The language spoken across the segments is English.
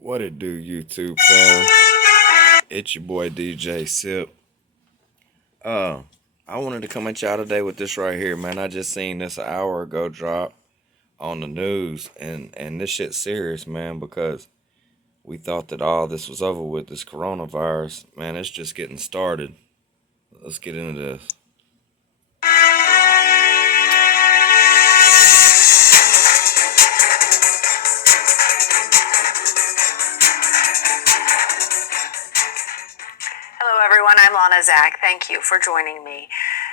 What it do, YouTube fam? It's your boy DJ Sip. I wanted to come at y'all today with this right here, man. I just seen this an hour ago drop on the news, and this shit's serious, man, because we thought that all this was over with, this coronavirus. Man, it's just getting started. Let's get into this. Hello everyone, I'm Lana Zach. Thank you for joining me.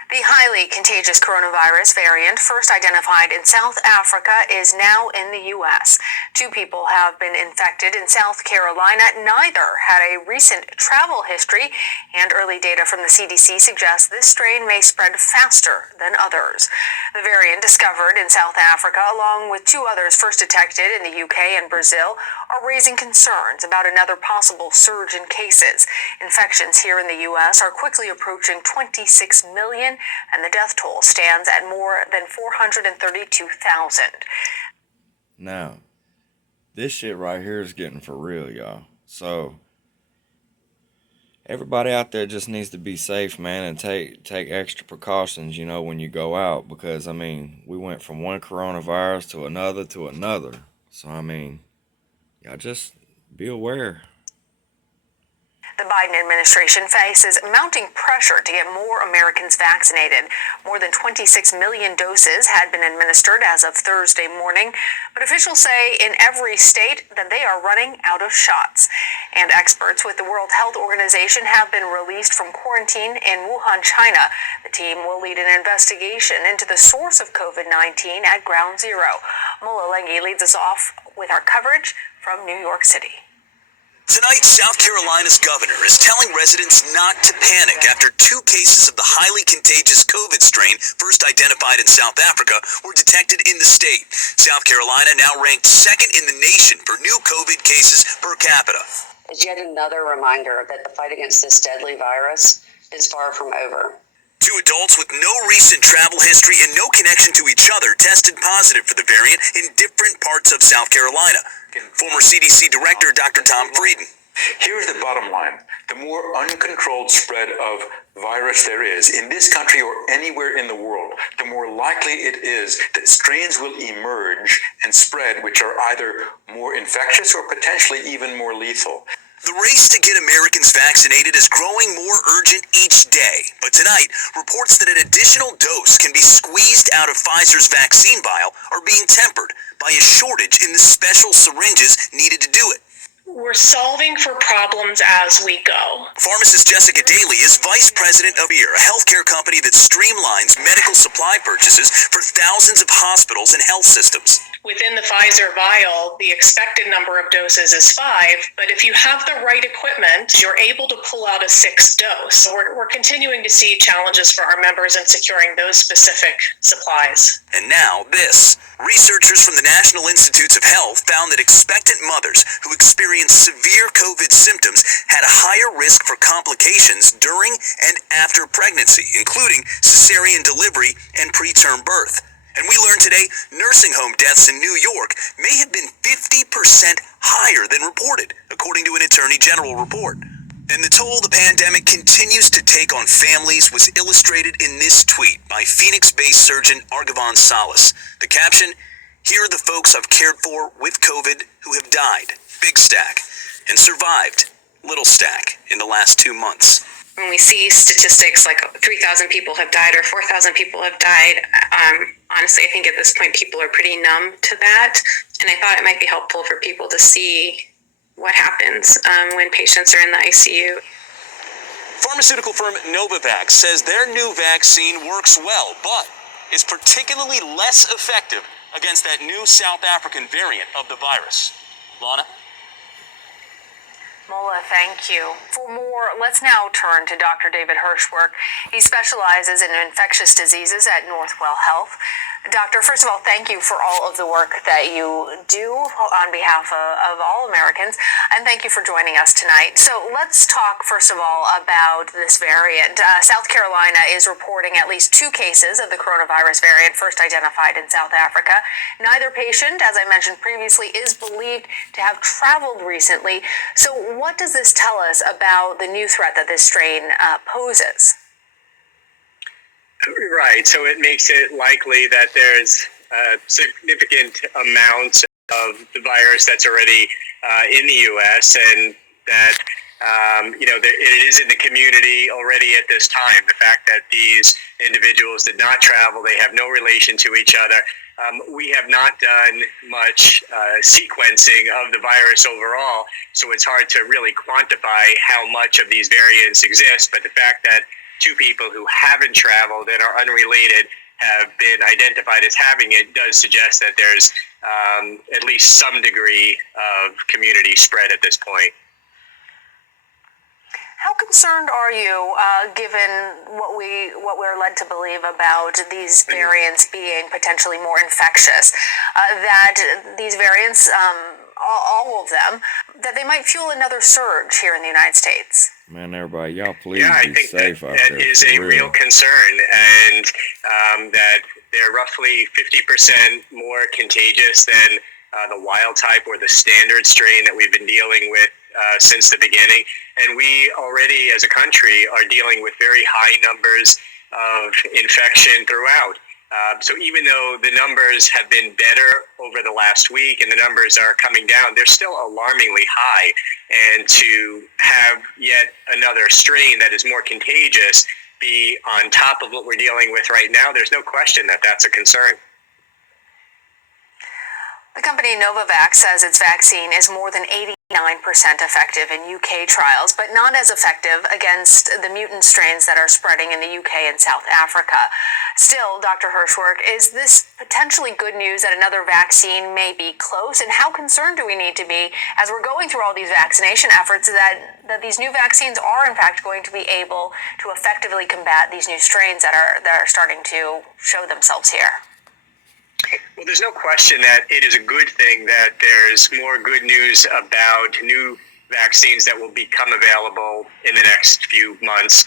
The highly contagious coronavirus variant, first identified in South Africa, is now in the U.S. 2 people have been infected in South Carolina. Neither had a recent travel history, and early data from the CDC suggests this strain may spread faster than others. The variant, discovered in South Africa, along with 2 others first detected in the UK and Brazil, are raising concerns about another possible surge in cases. Infections here in the U.S. are quickly approaching 26 million, and the death toll stands at more than 432,000. Now, this shit right here is getting for real, y'all. So, everybody out there just needs to be safe, man, and take extra precautions, when you go out. Because, we went from one coronavirus to another. So, y'all just be aware. The Biden administration faces mounting pressure to get more Americans vaccinated. More than 26 million doses had been administered as of Thursday morning, but officials say in every state that they are running out of shots. And experts with the World Health Organization have been released from quarantine in Wuhan, China. The team will lead an investigation into the source of COVID-19 at Ground Zero. Mola Lengi leads us off with our coverage from New York City. Tonight, South Carolina's governor is telling residents not to panic after 2 cases of the highly contagious COVID strain, first identified in South Africa, were detected in the state. South Carolina now ranked 2nd in the nation for new COVID cases per capita. It's yet another reminder that the fight against this deadly virus is far from over. 2 adults with no recent travel history and no connection to each other tested positive for the variant in different parts of South Carolina. Former CDC Director Dr. Tom Frieden. Here's the bottom line. The more uncontrolled spread of virus there is in this country or anywhere in the world, the more likely it is that strains will emerge and spread which are either more infectious or potentially even more lethal. The race to get Americans vaccinated is growing more urgent each day. But tonight, reports that an additional dose can be squeezed out of Pfizer's vaccine vial are being tempered by a shortage in the special syringes needed to do it. We're solving for problems as we go. Pharmacist Jessica Daly is vice president of EAR, a healthcare company that streamlines medical supply purchases for thousands of hospitals and health systems. Within the Pfizer vial, the expected number of doses is 5, but if you have the right equipment, you're able to pull out a 6th dose. So we're continuing to see challenges for our members in securing those specific supplies. And now this. Researchers from the National Institutes of Health found that expectant mothers who experienced severe COVID symptoms had a higher risk for complications during and after pregnancy, including cesarean delivery and preterm birth. And we learned today nursing home deaths in New York may have been 50% higher than reported, according to an Attorney General report. And the toll the pandemic continues to take on families was illustrated in this tweet by Phoenix-based surgeon Argavon Salas. The caption, "Here are the folks I've cared for with COVID who have died, big stack, and survived, little stack, in the last 2 months." When we see statistics like 3,000 people have died or 4,000 people have died, honestly, I think at this point people are pretty numb to that. And I thought it might be helpful for people to see what happens when patients are in the ICU. Pharmaceutical firm Novavax says their new vaccine works well, but is particularly less effective against that new South African variant of the virus. Lana? Mola, thank you. For more, let's now turn to Dr. David Hirschwerk. He specializes in infectious diseases at Northwell Health. Doctor, first of all, thank you for all of the work that you do on behalf of all Americans, and thank you for joining us tonight. So let's talk, first of all, about this variant. South Carolina is reporting at least 2 cases of the coronavirus variant, first identified in South Africa. Neither patient, as I mentioned previously, is believed to have traveled recently. So what does this tell us about the new threat that this strain poses? Right. So it makes it likely that there's a significant amount of the virus that's already in the U.S. and that, it is in the community already at this time. The fact that these individuals did not travel, they have no relation to each other. We have not done much sequencing of the virus overall, so it's hard to really quantify how much of these variants exist. But the fact that 2 people who haven't traveled and are unrelated have been identified as having it does suggest that there's at least some degree of community spread at this point. How concerned are you, given what we're led to believe about these variants being potentially more infectious, that these variants, all of them, that they might fuel another surge here in the United States? Man, everybody, y'all please Yeah, I be think safe out that there. is for a real concern, and that they're roughly 50% more contagious than the wild type or the standard strain that we've been dealing with since the beginning. And we already, as a country, are dealing with very high numbers of infection throughout. So even though the numbers have been better over the last week and the numbers are coming down, they're still alarmingly high. And to have yet another strain that is more contagious be on top of what we're dealing with right now, there's no question that that's a concern. The company Novavax says its vaccine is more than 89% effective in UK trials, but not as effective against the mutant strains that are spreading in the UK and South Africa. Still, Dr. Hirschwerk, is this potentially good news that another vaccine may be close? And how concerned do we need to be as we're going through all these vaccination efforts that these new vaccines are in fact going to be able to effectively combat these new strains that are starting to show themselves here? Well, there's no question that it is a good thing that there's more good news about new vaccines that will become available in the next few months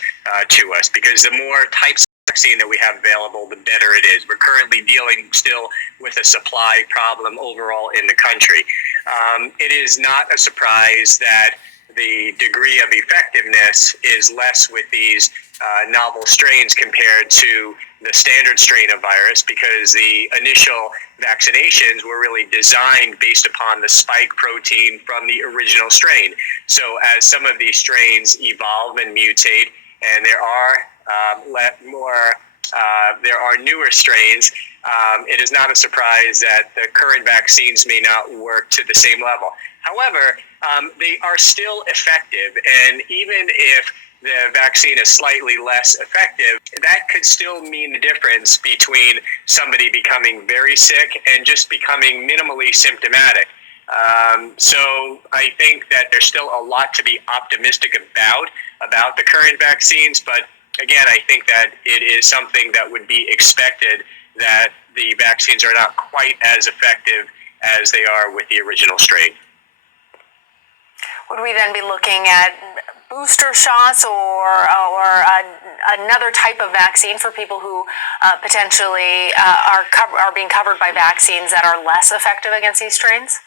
to us, because the more types of vaccine that we have available, the better it is. We're currently dealing still with a supply problem overall in the country. It is not a surprise that the degree of effectiveness is less with these novel strains compared to the standard strain of virus, because the initial vaccinations were really designed based upon the spike protein from the original strain. So as some of these strains evolve and mutate, and there are newer strains, it is not a surprise that the current vaccines may not work to the same level. However, they are still effective, and even if the vaccine is slightly less effective, that could still mean the difference between somebody becoming very sick and just becoming minimally symptomatic. So I think that there's still a lot to be optimistic about the current vaccines, but again, I think that it is something that would be expected, that the vaccines are not quite as effective as they are with the original strain. Would we then be looking at booster shots or another type of vaccine for people who potentially are being covered by vaccines that are less effective against these strains?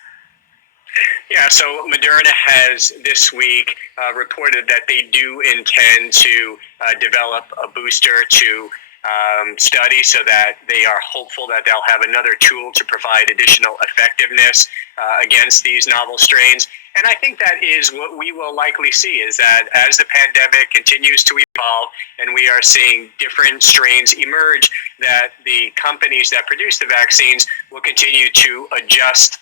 Yeah, so Moderna has this week reported that they do intend to develop a booster to study, so that they are hopeful that they'll have another tool to provide additional effectiveness against these novel strains. And I think that is what we will likely see, is that as the pandemic continues to evolve and we are seeing different strains emerge, that the companies that produce the vaccines will continue to adjust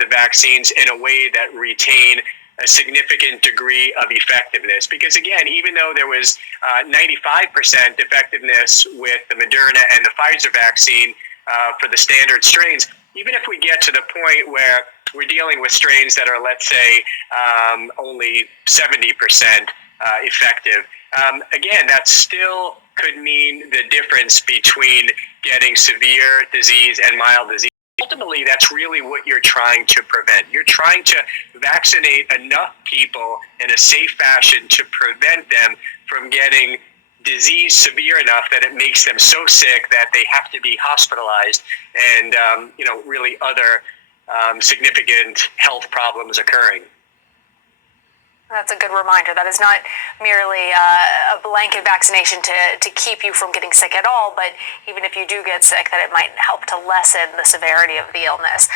the vaccines in a way that retain a significant degree of effectiveness. Because again, even though there was 95% effectiveness with the Moderna and the Pfizer vaccine for the standard strains, even if we get to the point where we're dealing with strains that are, let's say, only 70% effective, again, that still could mean the difference between getting severe disease and mild disease. Ultimately, that's really what you're trying to prevent. You're trying to vaccinate enough people in a safe fashion to prevent them from getting disease severe enough that it makes them so sick that they have to be hospitalized and, really other significant health problems occurring. That's a good reminder. That is not merely a blanket vaccination to keep you from getting sick at all, but even if you do get sick, that it might help to lessen the severity of the illness.